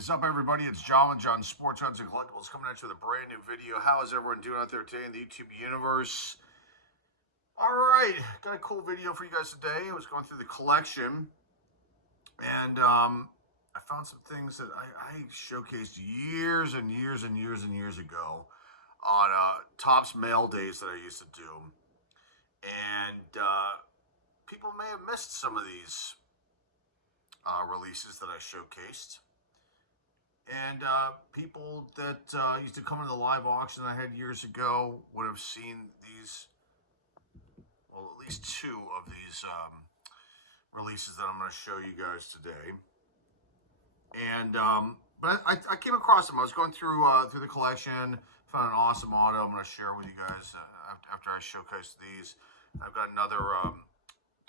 Is up, everybody? It's John with John Sports Odds and Collectibles coming at you with a brand new video. How is everyone doing out there today in the YouTube universe? All right, got a cool video for you guys today. I was going through the collection, and I found some things that I showcased years and years and years and years ago on Topps mail days that I used to do, and people may have missed some of these releases that I showcased. And people that used to come to the live auction I had years ago would have seen these, well, at least two of these releases that I'm going to show you guys today. And but I came across them. I was going through the collection, found an awesome auto. I'm going to share with you guys after I showcase these. I've got another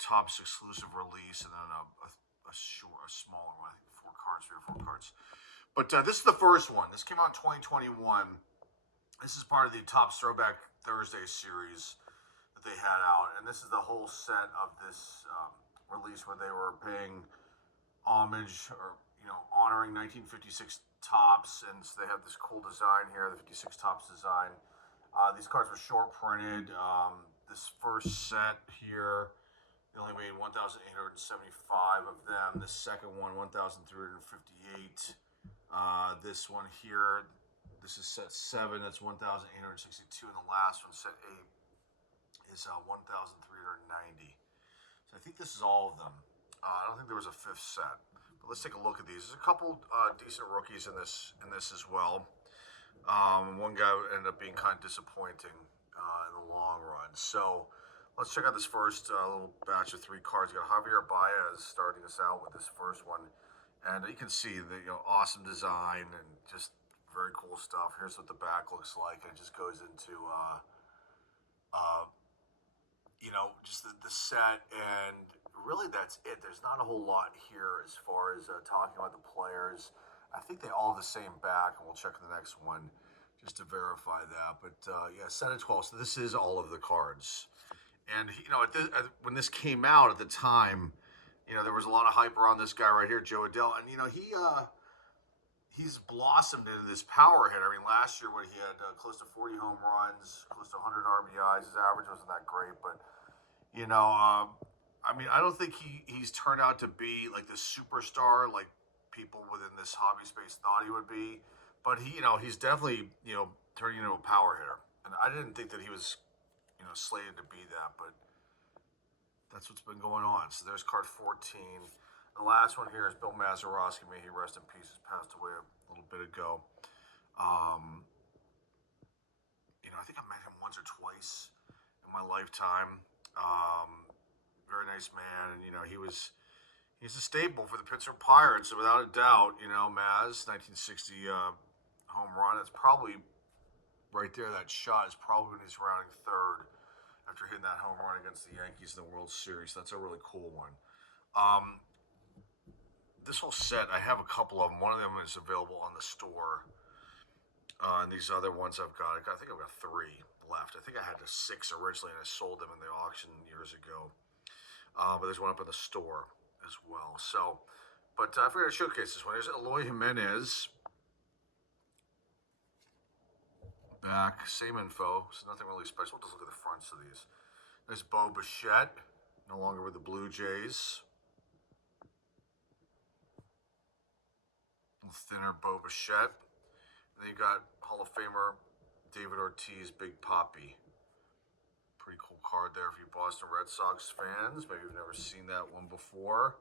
Topps exclusive release, and then a smaller one. I think 3 or 4 cards. But this is the first one. This came out in 2021. This is part of the Topps Throwback Thursday series that they had out. And this is the whole set of this release where they were paying homage or, honoring 1956 Topps. And so they have this cool design here, the 56 Topps design. These cards were short printed. This first set here, they only made 1,875 of them. The second one, 1,358. This one here, this is set 7, that's 1,862, and the last one, set 8, is 1,390. So I think this is all of them. I don't think there was a 5th set, but let's take a look at these. There's a couple decent rookies in this as well. One guy ended up being kind of disappointing in the long run. So let's check out this first little batch of 3 cards. We got Javier Baez starting us out with this first one. And you can see the awesome design and just very cool stuff. Here's what the back looks like. And it just goes into just the set, and really that's it. There's not a whole lot here as far as talking about the players. I think they all have the same back, and we'll check the next one just to verify that. But yeah, set of 12. So this is all of the cards. And when this came out at the time, there was a lot of hype around this guy right here, Joe Adell, and he's blossomed into this power hitter. I mean, last year when he had close to 40 home runs, close to 100 RBIs, his average wasn't that great, but I don't think he's turned out to be like the superstar like people within this hobby space thought he would be. But he's definitely turning into a power hitter, and I didn't think that he was slated to be that, but that's what's been going on. So there's card 14. The last one here is Bill Mazeroski. May he rest in peace. He passed away a little bit ago. I think I met him once or twice in my lifetime. Very nice man, and he's a staple for the Pittsburgh Pirates. So without a doubt, Maz, 1960 home run. That's probably right there. That shot is probably when he's rounding third after hitting that home run against the Yankees in the World Series. That's a really cool one. This whole set, I have a couple of them. One of them is available on the store. And these other ones I think I've got 3 left. I think I had 6 originally, and I sold them in the auction years ago. But there's one up in the store as well. So, but I forgot to showcase this one. Here's Eloy Jimenez. Back, same info, so nothing really special. We'll just look at the fronts of these. There's Bo Bichette, no longer with the Blue Jays. A little thinner Bo Bichette. And then you got Hall of Famer David Ortiz, Big Papi. Pretty cool card there for you Boston Red Sox fans. Maybe you've never seen that one before.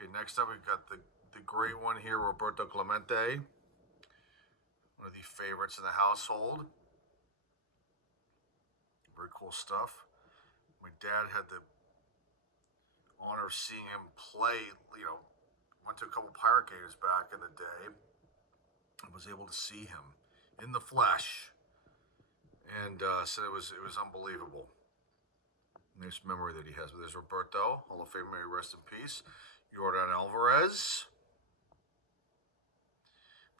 Okay, next up we've got the great one here, Roberto Clemente. One of the favorites in the household. Very cool stuff. My dad had the honor of seeing him play, went to a couple Pirate games back in the day. I was able to see him in the flesh. And said it was unbelievable. Nice memory that he has. But there's Roberto, Hall of Fame, may he rest in peace. Yordan Alvarez.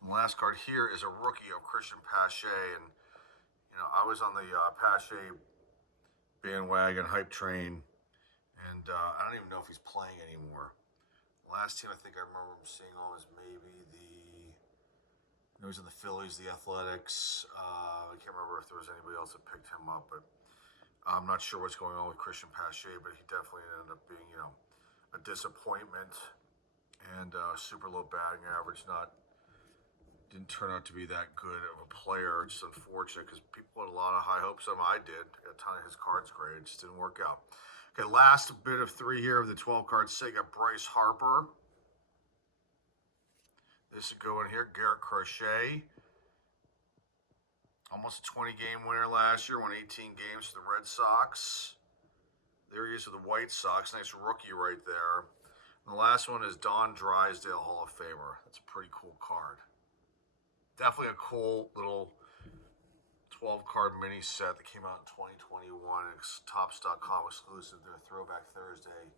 The last card here is a rookie of Christian Pache, and I was on the Pache bandwagon hype train, and I don't even know if he's playing anymore. The last team I think I remember him seeing on was maybe the He was in the Phillies, the Athletics. I can't remember if there was anybody else that picked him up, but I'm not sure what's going on with Christian Pache, but he definitely ended up being, a disappointment and super low batting average. Didn't turn out to be that good of a player. It's unfortunate because people had a lot of high hopes of him. I did. A ton of his cards graded. It just didn't work out. Okay, last bit of 3 here of the 12 card set. Got Bryce Harper. This would go in here. Garrett Crochet. Almost a 20-game winner last year. Won 18 games for the Red Sox. There he is with the White Sox. Nice rookie right there. And the last one is Don Drysdale, Hall of Famer. That's a pretty cool card. Definitely a cool little 12-card mini set that came out in 2021. It's Topps.com exclusive to their Throwback Thursday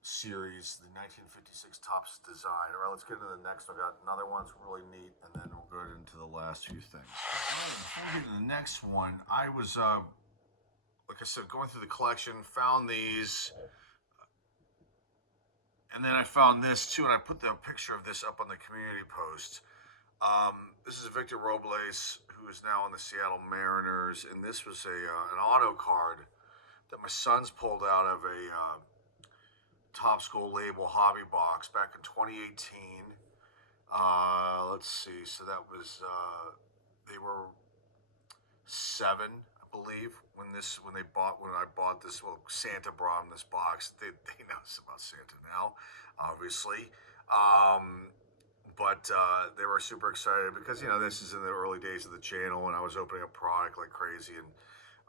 series, the 1956 Topps design. All right, let's get into the next one. Got another one that's really neat, and then we'll go into the last few things. All right, before we get to the next one, I was, like I said, going through the collection, found these, and then I found this too, and I put the picture of this up on the community post. This is Victor Robles, who is now on the Seattle Mariners, and this was an auto card that my sons pulled out of a Top School label hobby box back in 2018. Let's see, so that was they were 7, I believe, when I bought this. Well, Santa brought them this box. They know about Santa now, obviously. But they were super excited because this is in the early days of the channel, and I was opening up product like crazy, and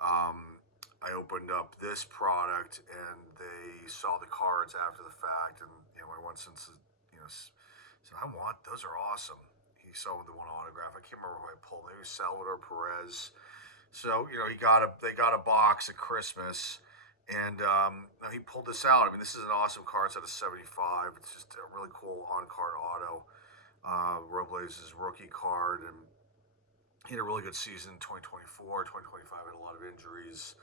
I opened up this product, and they saw the cards after the fact, and my one son said, I want those. Are awesome. He saw the one autograph. I can't remember who I pulled. Maybe Salvador Perez. So they got a box at Christmas, and he pulled this out. I mean, this is an awesome card. It's out of 75. It's just a really cool on-card auto. Robles' rookie card, and he had a really good season in 2024. 2025 had a lot of injuries.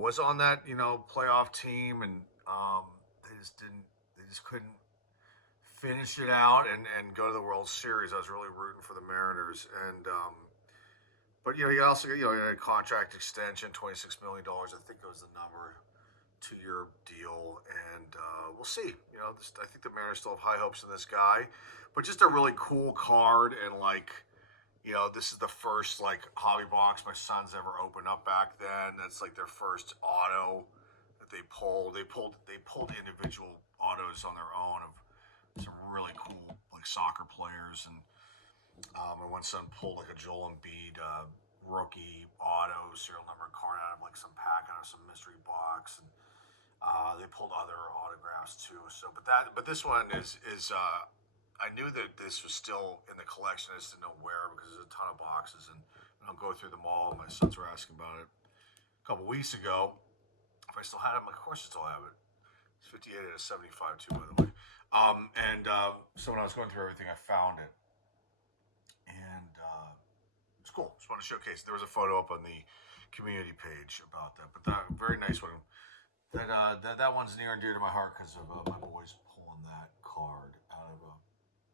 Was on that playoff team, and they just couldn't finish it out and go to the World Series. I was really rooting for the Mariners, and but he also had a contract extension, $26 million, I think it was the number, 2-year deal, and we'll see. I think the Mariners still have high hopes in this guy, but just a really cool card, and this is the first hobby box my sons ever opened up back then. That's their first auto that they pulled. They pulled individual autos on their own of some really cool soccer players, and my one son pulled a Joel Embiid rookie auto serial number card out of some pack out of some mystery box, and they pulled other autographs too. So, but this one is I knew that this was still in the collection. I just didn't know where because there's a ton of boxes, and I'll go through them all. My sons were asking about it a couple weeks ago. If I still had it, of course I still have it. It's 58 out of 75 too, by the way. So when I was going through everything, I found it, and it's cool. Just want to showcase. There was a photo up on the community page about that, but that very nice one. That one's near and dear to my heart because of my boys pulling that card out of a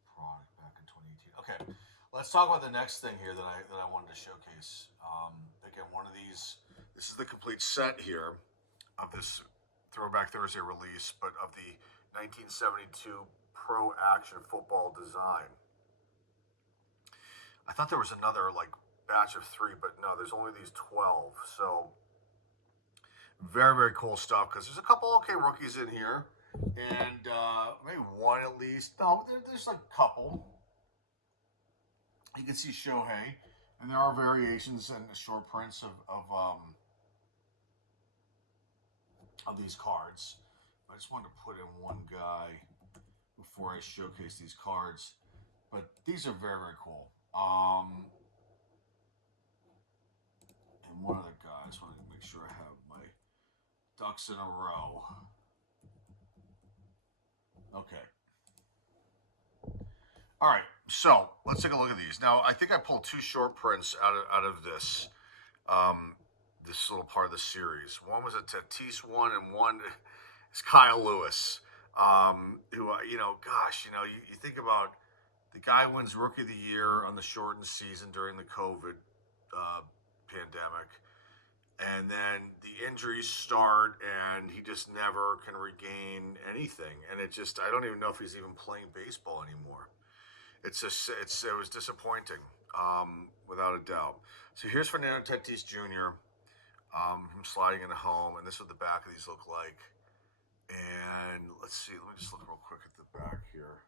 product back in 2018. Okay, let's talk about the next thing here that I wanted to showcase. Again, one of these. This is the complete set here of this Throwback Thursday release, but of the 1972 Pro Action Football design. I thought there was another batch of 3, but no, there's only these 12. So very, very cool stuff because there's a couple okay rookies in here, and maybe one at least. No, there's a couple. You can see Shohei, and there are variations and short prints of these cards. I just wanted to put in one guy before I showcase these cards, but these are very, very cool. And one other guy, I just want to make sure I have my ducks in a row. Okay. All right, so let's take a look at these. Now, I think I pulled 2 short prints out of this this little part of the series. One was a Tatis one, and one is Kyle Lewis, who, you think about The guy wins Rookie of the Year on the shortened season during the COVID pandemic. And then the injuries start, and he just never can regain anything. And it just, I don't even know if he's even playing baseball anymore. It was disappointing, without a doubt. So here's Fernando Tatis Jr. Him sliding into home, and this is what the back of these look like. And let's see, let me just look real quick at the back here.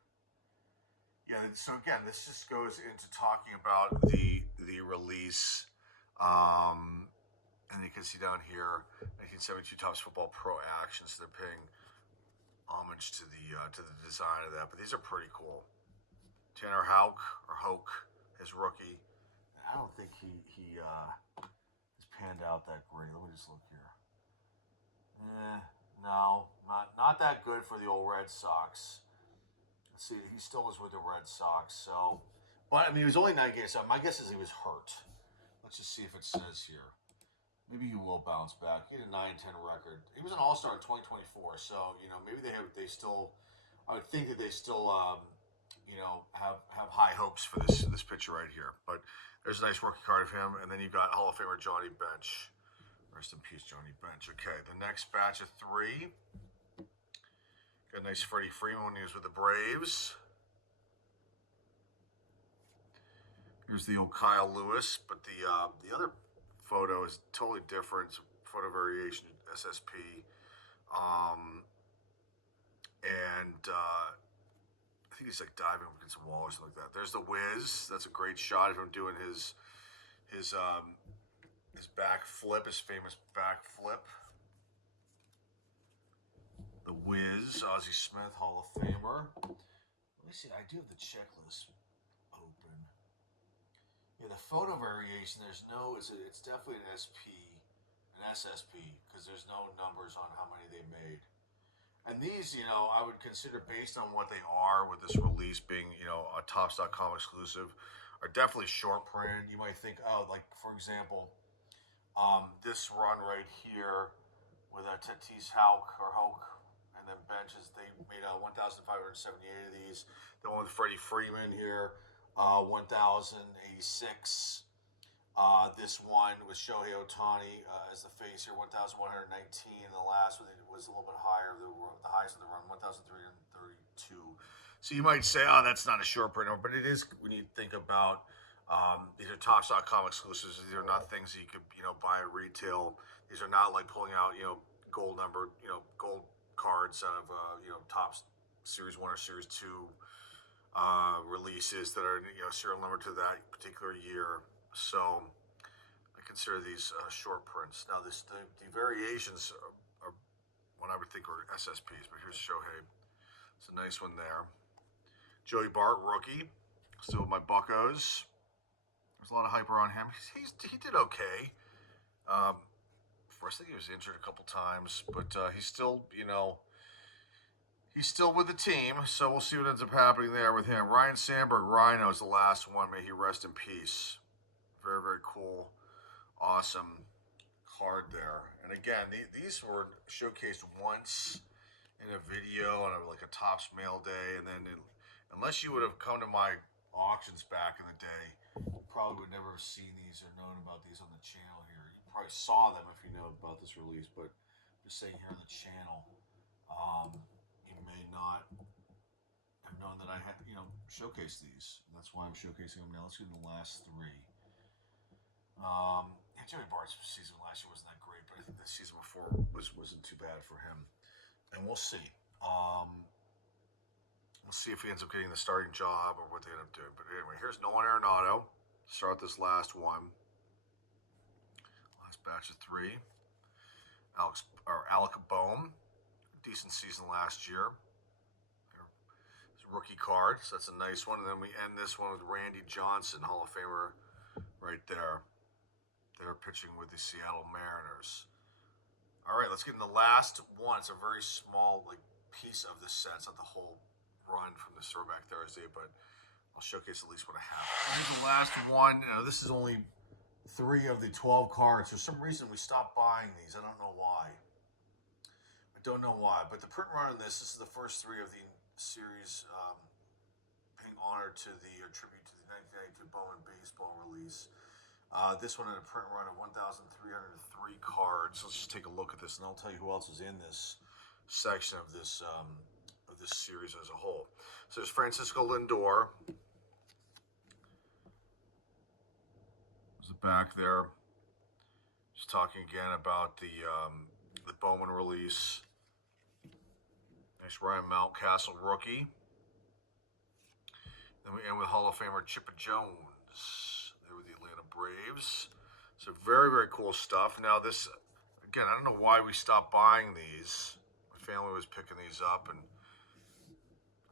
Yeah, so again, this just goes into talking about the release. And you can see down here, 1972 Topps Football Pro Actions. They're paying homage to the design of that, but these are pretty cool. Tanner Houck, his rookie. I don't think he has panned out that great. Let me just look here. No, not that good for the old Red Sox. Let's see, he still is with the Red Sox. So, but I mean, he was only 9 games. So my guess is he was hurt. Let's just see if it says here. Maybe he will bounce back. He had a 9-10 record. He was an All-Star in 2024, so maybe they still. I would think that they still have high hopes for this pitcher right here. But there's a nice rookie card of him, and then you've got Hall of Famer Johnny Bench. Rest in peace, Johnny Bench. Okay, the next batch of 3. Got a nice Freddie Freeman when he was with the Braves. Here's the old Kyle Lewis, but the other photo is totally different. It's a photo variation, SSP. I think he's like diving up against a wall or something like that. There's the Wiz. That's a great shot of him doing his back flip, his famous back flip. The Wiz, Ozzie Smith, Hall of Famer. Let me see. I do have the checklist open. Yeah, the photo variation. There's no. It's definitely an SSP, because there's no numbers on how many they made. And these, I would consider, based on what they are, with this release being, a Topps.com exclusive, are definitely short print. You might think, like for example, this run right here with a Tatis Houck, and then Benches, they made 1,578 of these. The one with Freddie Freeman here, 1,086. This one with Shohei Ohtani as the face here, 1,119. The last one was a little bit higher. The highest of the run, 1,332. So you might say, that's not a short print, but it is when you think about these are Topps.com exclusives. These are not things that you could buy at retail. These are not like pulling out gold cards out of Topps Series 1 or Series 2 releases that are serial number to that particular year. So I consider these short prints. Now the variations are what I would think are SSPs, but here's Shohei. It's a nice one there. Joey Bart, rookie, still with my Buccos. There's a lot of hype around him. He did okay. First, I think he was injured a couple times, but he's still he's still with the team. So we'll see what ends up happening there with him. Ryan Sandberg, Rhino is the last one. May he rest in peace. Very, very cool, awesome card there. And again, these were showcased once in a video on a Topps mail day, and then unless you would have come to my auctions back in the day, you probably would never have seen these or known about these on the channel here. You probably saw them if you know about this release, but just saying here on the channel, you may not have known that I had showcased these. And that's why I'm showcasing them now. Let's get to the last 3. Joey Bart's season last year wasn't that great, but I think the season before wasn't too bad for him. And we'll see. We'll see if he ends up getting the starting job or what they end up doing. But anyway, here's Nolan Arenado. Start this last one. Last batch of 3. Alec Boehm. Decent season last year. His rookie card, so that's a nice one. And then we end this one with Randy Johnson, Hall of Famer, right there. They're pitching with the Seattle Mariners. All right, let's get in the last one. It's a very small piece of the set. It's not the whole run from this Throwback Thursday, but I'll showcase at least what I have. Here's the last one. This is only 3 of the 12 cards. For some reason, we stopped buying these. I don't know why. But the print run on this is the first 3 of the series paying honor to the tribute to the 1992 Bowman baseball release. This one had a print run of 1,303 cards. Let's just take a look at this, and I'll tell you who else is in this section of this series as a whole. So there's Francisco Lindor. There's the back there. Just talking again about the Bowman release. Nice Ryan Mountcastle rookie. Then we end with Hall of Famer Chipper Jones. They were the Atlanta Braves. So very, very cool stuff. Now this, again, I don't know why we stopped buying these. My family was picking these up and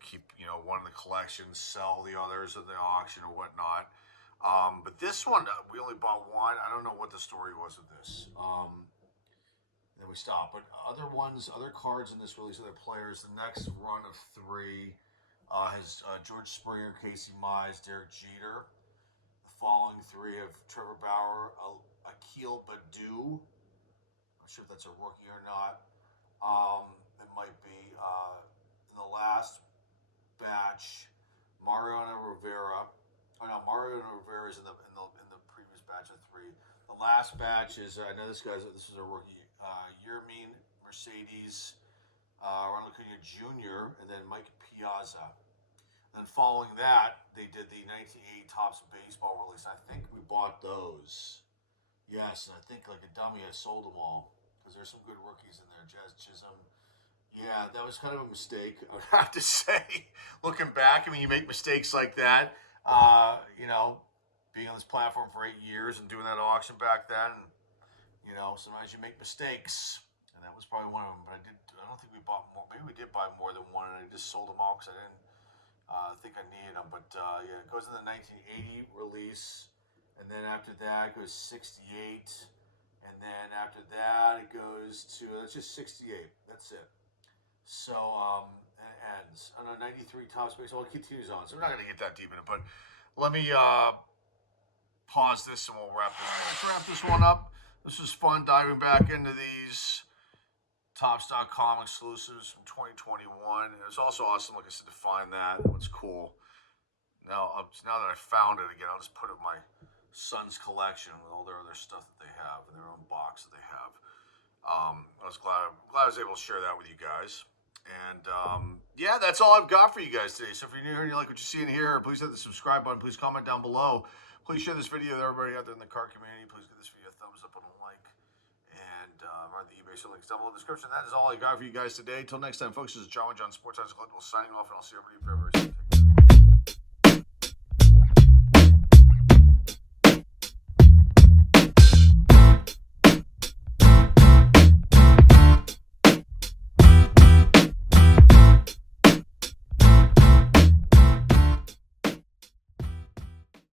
keep, one in the collection, sell the others at the auction or whatnot. But this one, we only bought one. I don't know what the story was of this. Then we stopped. But other cards in this release, other players, the next run of 3 has George Springer, Casey Mize, Derek Jeter. The following 3 have Trevor Bauer, Akil Baddoo. Not sure if that's a rookie or not. It might be in the last batch, Mariano Rivera. Oh no, Mariano Rivera is in the previous batch of 3. The last batch is I know this is a rookie. Yermin Mercedes, Ronald Acuna Jr., and then Mike Piazza. And then following that, they did the 1980 Topps baseball release. I think we bought those. Yes, and I think like a dummy, I sold them all because there's some good rookies in there. Jazz Chisholm. Yeah, that was kind of a mistake, I would have to say. Looking back, I mean, you make mistakes like that. Being on this platform for 8 years and doing that auction back then, sometimes you make mistakes, and that was probably one of them. But I don't think we bought more. Maybe we did buy more than one, and I just sold them all because I didn't think I needed them. But yeah, it goes in the 1980 release, and then after that it goes 68, and then after that it goes to that's just 68. That's it. So it ends. On a 93 Topps baseball, it continues on. So we're not going to get that deep in it, but let me pause this and we'll wrap this. Let's wrap this one up. This was fun diving back into these Topps.com exclusives from 2021. It was also awesome, like I said, to find that. It was cool. Now that I found it again, I'll just put it in my son's collection with all their other stuff that they have in their own box that they have. I was glad I was able to share that with you guys. And yeah, that's all I've got for you guys today. So if you're new here and you like what you see in here, please hit the subscribe button. Please comment down below. Please share this video with everybody out there in the card community. Please give this video a thumbs up and a like. And the eBay so links down below in the description. That is all I got for you guys today. Until next time, folks, this is John with John Sports Collectibles signing off, and I'll see everybody.